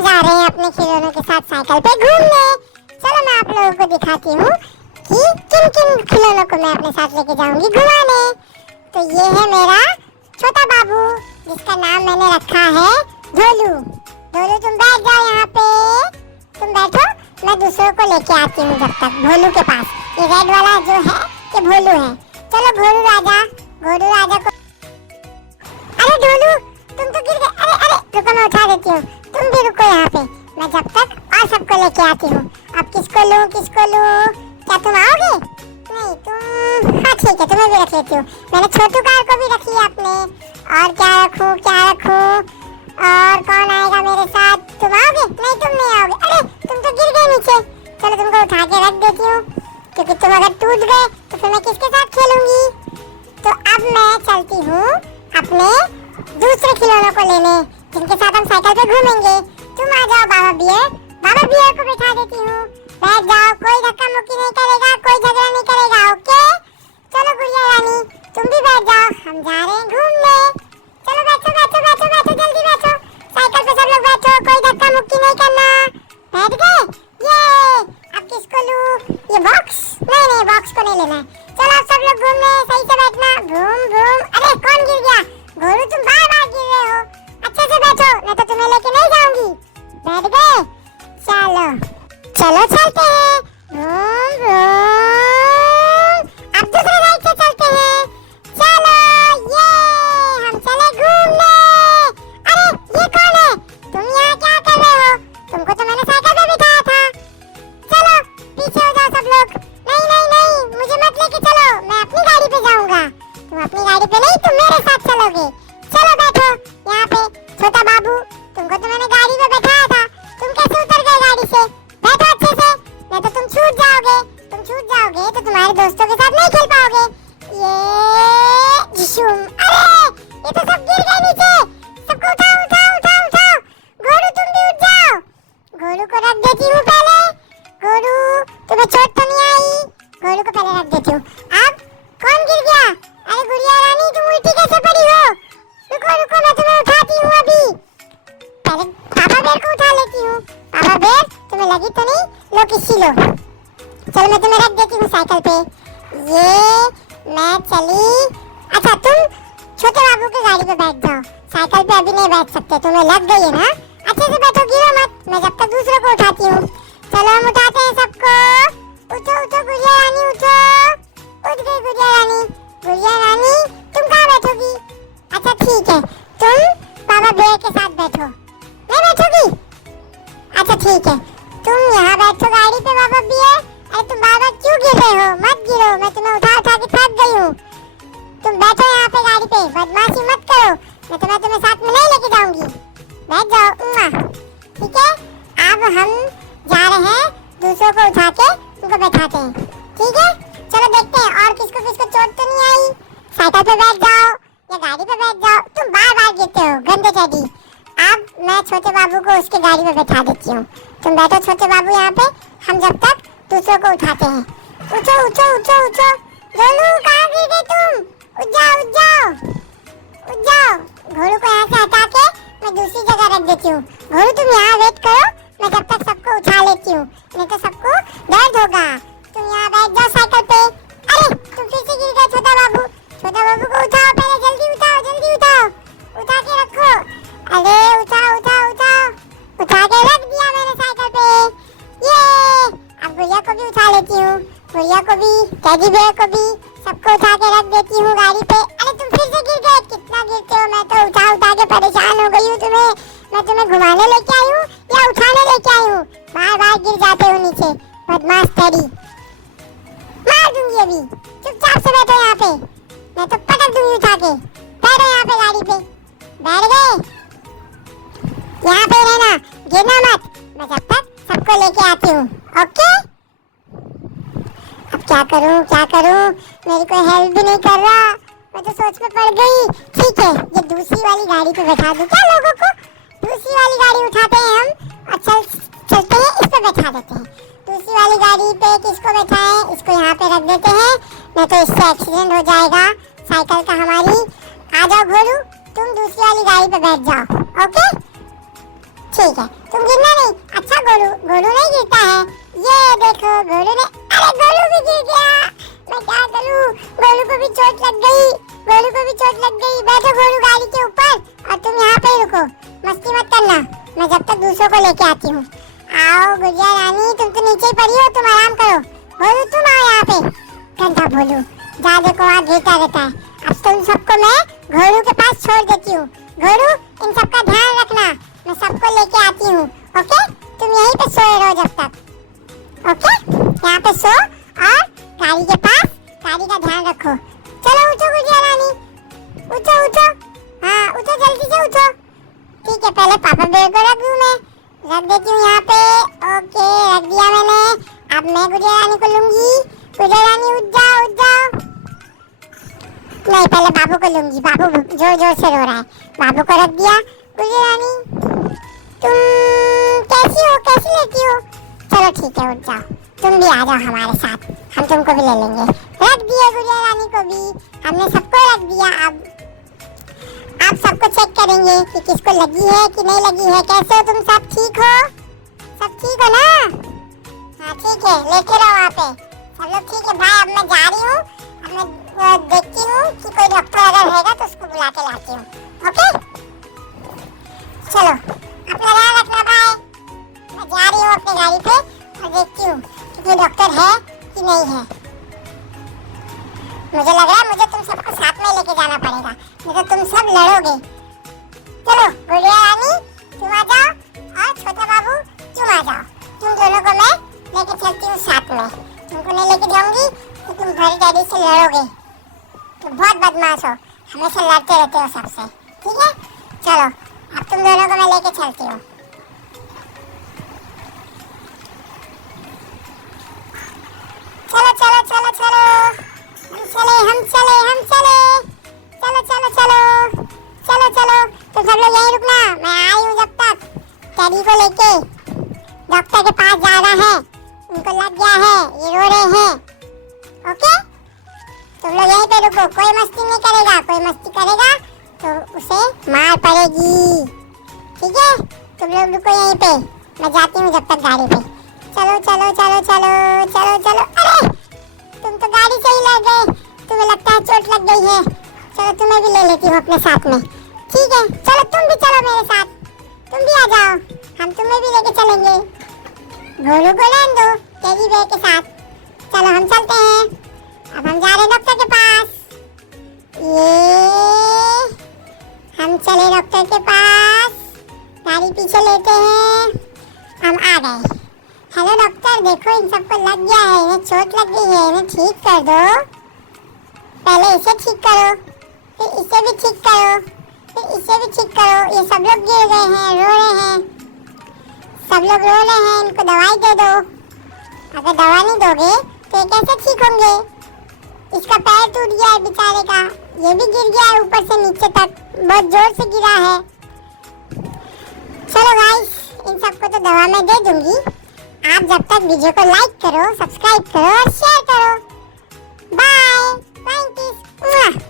जा रहे हैं अपने खिलौनों के साथ साइकिल पे घूमने। चलो मैं आप लोगों को दिखाती हूँ कि किन किन खिलौनों को मैं अपने साथ लेके जाऊंगी घुमाने। तो ये है मेरा छोटा बाबू, जिसका नाम मैंने रखा है ढोलू। ढोलू तुम बैठ जाओ यहाँ पे, तुम बैठो, मैं दूसरों को लेके आती हूँ जब तक भोलू के पास। ये रेड वाला जो है ये भोलू है। चलो भोलू राजा, भोलू राजा को। अरे ढोलू तुम तो गिर गए। अरे अरे रुको, मैं उठा देती हूँ, तुम भी रुको यहाँ पे, मैं जब तक और सबको लेके आती हूँ। अब किसको लूँ किसको लूँ? क्या तुम आओगे? नहीं तुम, हाँ ठीक है, तुम्हें भी रख लेती हूँ। मैंने छोटू कार को भी रख लिया अपने। और क्या रखूँ क्या रखूँ? और कौन आएगा मेरे साथ? तुम आओगे? नहीं तुम नहीं आओगे। अरे तुम तो गिर गए नीचे। चलो तुमको उठा के रख देती हूँ, क्योंकि तुम अगर टूट गए तो फिर मैं किसके साथ खेलूंगी? तो अब मैं चलती हूँ अपने दूसरे खिलौनों को लेने, जिनके साथ हम साइकिल पे घूमेंगे। तुम आ जाओ बाबा बियर, बाबा बियर को बिठा देती हूँ। बैठ जाओ, कोई धक्का मुक्की नहीं करेगा, कोई झगड़ा नहीं करेगा, ओके? चलो गुड़िया रानी तुम भी बैठ जाओ, हम जा रहे हैं घूमने। चलो बैठो बैठो बैठो बैठो, जल्दी बैठो, साइकिल पे सब लोग बैठो, कोई धक्का मुक्की नहीं करना। बैठ गए? ये अब किसको लूँ? ये बॉक्स? नहीं नहीं, बॉक्स को नहीं लेना है। चलो आप सब लोग घूमने, सही से बैठना, घूम घूम। अरे कौन गिर गया? घोड़ू तुम बार बार गिर रहे हो, अच्छे से बैठो, मैं तो तुम्हें लेके नहीं जाऊंगी। बैठ गए? चलो चलो चलते हैं, घूम घूम। अब दूसरे साइड से चलते हैं। चलो ये हम चले घूमने। अरे ये कौन है? तुम यहाँ क्या कर रहे हो? तुमको तो मैंने साइकिल पे बिठाया था। चलो पीछे हो जाओ सब लोग। नहीं नहीं नहीं, मुझे मत लेके चलो, मैं अपनी गाड़ी पे जाऊंगा। तुम अपनी गाड़ी पे नहीं, तुम मेरे साथ चलोगे। चलो बैठो यहाँ पे। छोटा बाबू तुमको तो मैंने गाड़ी पे बैठाया था, तुम कैसे उतर गए गाड़ी से? बैठो अच्छे से, नहीं तो तुम छूट जाओगे। तुम छूट जाओगे तो तुम्हारे दोस्तों के साथ नहीं खेल पाओगे। ये जिशुम, अरे ये तो सब गिर गए नीचे। सबको उठाओ उठाओ उठाओ उठाओ। घोड़ू तुम भी उठ जाओ, घोड़ू को रख देती हूँ पहले। घोड़ू तुम्हें चोट तो नहीं आई? घोड़ू को पहले रख देती हूँ। अब कौन गिर गया? अरे गुड़िया रानी तुम उल्टी कैसे पड़ी हो? रुको रुको, मैं तुम्हें उठाती हूँ अभी। पहले पापा बेर को उठा लेती हूँ। पापा बेर तुम्हें लगी तो नहीं? लो किसी लो। चलो मैं तुम्हें रख देती हूँ साइकिल पे। ये मैं चली। अच्छा तुम छोटे बाबू की गाड़ी पे बैठ जाओ, साइकिल पे अभी नहीं बैठ सकते, तुम्हें लग गई है ना? अच्छे से बैठो, गिरो मत, मैं जब तक दूसरों को उठाती हूँ। चलो हम उठाते हैं सबको। उठो उठो गुड़िया रानी उठो। उठ गई गुड़िया रानी। गुड़िया रानी तुम कहाँ बैठोगी? अच्छा ठीक है, तुम बाबा बेर के साथ बैठो। नहीं बैठोगी? अच्छा ठीक है, तुम यहाँ बैठो गाड़ी पे बाबा बियर। अरे तुम बाबा क्यों गिर रहे हो? मत गिरो, मैं तुम्हें उठा उठा के थक गई हूँ। तुम बैठो यहाँ पे गाड़ी पे, बदमाशी मत करो, मैं तुम्हें साथ में नहीं लेके जाऊंगी। बैठ जाओ, ठीक है? अब हम जा रहे हैं दूसरों को उठा के उनको बैठाते हैं, ठीक है? चलो देखते हैं और किसको किसको चोट तो नहीं आई। साइकिल पे बैठ जाओ या गाड़ी पे बैठ जाओ, तुम बार बार गिरते हो, गंदे टेडी। अब मैं छोटे बाबू को उसके गाड़ी पे बैठा देती हूँ। तुम बैठो छोटे बाबू यहाँ पे, हम जब तक दूसरों को उठाते हैं। उठो उठो उठो उठो। ढोलू कहाँ गिर गए तुम? उठ जाओ उठ जाओ उठ जाओ। घोड़ू को यहाँ से हटा के मैं दूसरी जगह रख देती हूँ। घोड़ू तुम यहाँ वेट करो, मैं जब तक सबको उठा लेती हूँ, नहीं तो सबको दर्द होगा। तुम यहाँ बैठ जाओ साइकिल पे। अरे तुम फिर से गिर गए छोटा बाबू। छोटा बाबू को उठाओ पहले, जल्दी उठाओ जल्दी उठाओ, उठा के रखो। अरे उठाओ उठाओ उठाओ, उठा के रख दिया मैंने साइकिल पे। ये अब गुड़िया को भी उठा लेती हूँ, गुड़िया को भी, टेडी बेयर को भी, सबको उठा के रख देती हूँ गाड़ी पे। अरे तुम फिर से गिर गए, कितना गिरते हो? मैं तो उठा उठा के परेशान हो गई हूँ तुम्हें। मैं तुम्हें घुमाने लेके आई हूँ या उठाने लेके आई हूँ? बार बार गिर जाते हो नीचे, बदमाश टेडी। मार दूंगी अभी, चुपचाप से बैठो यहाँ पे, मैं तो पटक दूंगी उठा के। बैठो यहाँ पे गाड़ी पे, बैठ गए? यहाँ पे रहना, गिरना मत, मैं जब तक सबको लेके आती हूँ, ओके? अब क्या करूँ? मेरी कोई हेल्प भी नहीं कर रहा, मैं तो सोच में पड़ गई। ठीक है, ये दूसरी वाली गाड़ी पे बैठा दूँ क्या लोगों को? दूसरी वाली गाड़ी उठाते हैं हम और चलते हैं, इस पे बैठा देते हैं। दूसरी वाली गाड़ी पे किसको बैठाएं? इसको यहाँ पे रख देते हैं, नहीं तो इससे एक्सीडेंट हो जाएगा साइकिल का हमारी। आ जाओ घोड़ू, तुम दूसरी वाली गाड़ी पे बैठ जाओ, ओके? ठीक है, तुम गिरना नहीं। अच्छा गोलू, गोलू नहीं गिरता है। ये देखो गोलू ने, अरे गोलू भी गिर गया। मैं क्या करूं, गोलू को भी चोट लग गई, गोलू को भी चोट लग गई। बैठो गोलू गाड़ी के ऊपर और तुम यहाँ पे ही रुको, मस्ती मत करना, मैं जब तक दूसरों को लेके आती हूँ। आओ गुड़िया रानी, तुम तो नीचे ही पड़ी हो, तुम आराम करो। गोलू तुम आओ यहाँ पे। गंदा गोलू, जा देखो वहाँ गिरता रहता है। अब तुम सबको मैं घोड़ू के पास छोड़ देती हूँ। घोड़ू, इन सबका ध्यान रखना, मैं सबको लेके आती हूँ। ओके, तुम यहीं पे सोए रहो जब तक। ओके, यहाँ पे सो और गाड़ी के पास गाड़ी का ध्यान रखो। चलो उठो गुड़िया रानी, उठो उठो, हाँ उठो, जल्दी से उठो। ठीक है, पहले पापा बेर को रख दूँ, मैं रख देती हूँ यहाँ पे। ओके, रख दिया मैंने। अब मैं गुड़िया रानी को लूंगी। गुड़िया रानी उठ जाओ, उठ जाओ। नहीं, पहले बाबू को लूंगी, बाबू जोर जोर से रो रहा है। बाबू को रख दिया। गुड़िया रानी तुम कैसी हो, कैसी लेटी हो? चलो ठीक है, उठ जाओ, तुम भी आ जाओ हमारे साथ, हम तुमको भी ले लेंगे। रख दिया गुड़िया रानी को भी, हमने सबको रख दिया। अब आप सबको चेक करेंगे कि किसको लगी है कि नहीं लगी है। कैसे हो तुम सब, ठीक हो? सब ठीक हो ना? हाँ ठीक है, लेटे रहो वहाँ पे, सब लोग ठीक है। भाई अब मैं जा रही हूँ, अब मैं देखती हूँ कि कोई डॉक्टर अगर रहेगा तो उसको बुला के लाती हूँ। ओके, चलो अपना ध्यान रखना भाई। मैं जा रही हूँ अपनी गाड़ी पे और देखती हूँ कि कोई डॉक्टर है कि नहीं है। मुझे लग रहा है मुझे तुम सबको साथ में लेके जाना पड़ेगा, नहीं तो तुम सब लड़ोगे। चलो गुड़िया रानी तुम आ जाओ और छोटा बाबू तुम आ जाओ। तुम दोनों को मैं लेके चलती हूँ साथ में। तुमको नहीं लेके जाऊंगी तो तुम बड़ी डैडी से लड़ोगे। तुम बहुत बदमाश हो, हमेशा लड़ते रहते हो सबसे। ठीक है, चलो अब तुम दोनों को मैं लेके चलती हूँ। चलो चलो चलो चलो, हम चले हम चले हम चले, चलो चलो चलो चलो चलो। तुम सब लोग यहीं रुकना, मैं आई हूँ जब तक। डैडी को लेके डॉक्टर के पास जाना है, उनको लग गया है, ये रो रहे हैं। ओके, तुम लोग यहीं पे रुको, कोई मस्ती नहीं करेगा, कोई मस्ती करेगा तो उसे मार पड़ेगी। ठीक है, तुम लोग रुको यहीं पे, मैं जाती हूँ जब तक गाड़ी पे। चलो चलो चलो चलो चलो चलो। अरे तुम तो गाड़ी से ही लग गए, तुम्हें लगता है चोट लग गई है। चलो तुम्हें भी ले लेती हूँ अपने साथ में। ठीक है, चलो तुम भी चलो मेरे साथ, तुम भी आ जाओ, हम तुम्हें भी लेके चलेंगे। गोलू को लेने दो टेडी बेयर के साथ। चलो हम चलते हैं, अब हम जा रहे हैं डॉक्टर के पास। ये हम चले डॉक्टर के पास, गाड़ी पीछे लेते हैं, हम आ गए। हेलो डॉक्टर, देखो इन सबको लग गया है, इन्हें चोट लग गई है, इन्हें ठीक कर दो। पहले इसे ठीक करो, फिर इसे भी ठीक करो, फिर इसे भी ठीक करो। ये सब लोग गिर गए हैं, रो रहे हैं, सब लोग रो रहे हैं, इनको दवाई दे दो। अगर दवा नहीं दोगे तो ये कैसे ठीक होंगे? इसका पैर टूट गया है बेचारे का, ये भी गिर गया है ऊपर से नीचे तक, बहुत जोर से गिरा है। चलो गाइस, इन सबको तो दवा मैं दे दूंगी। आप जब तक वीडियो को लाइक करो, सब्सक्राइब करो और शेयर करो। Bye bye.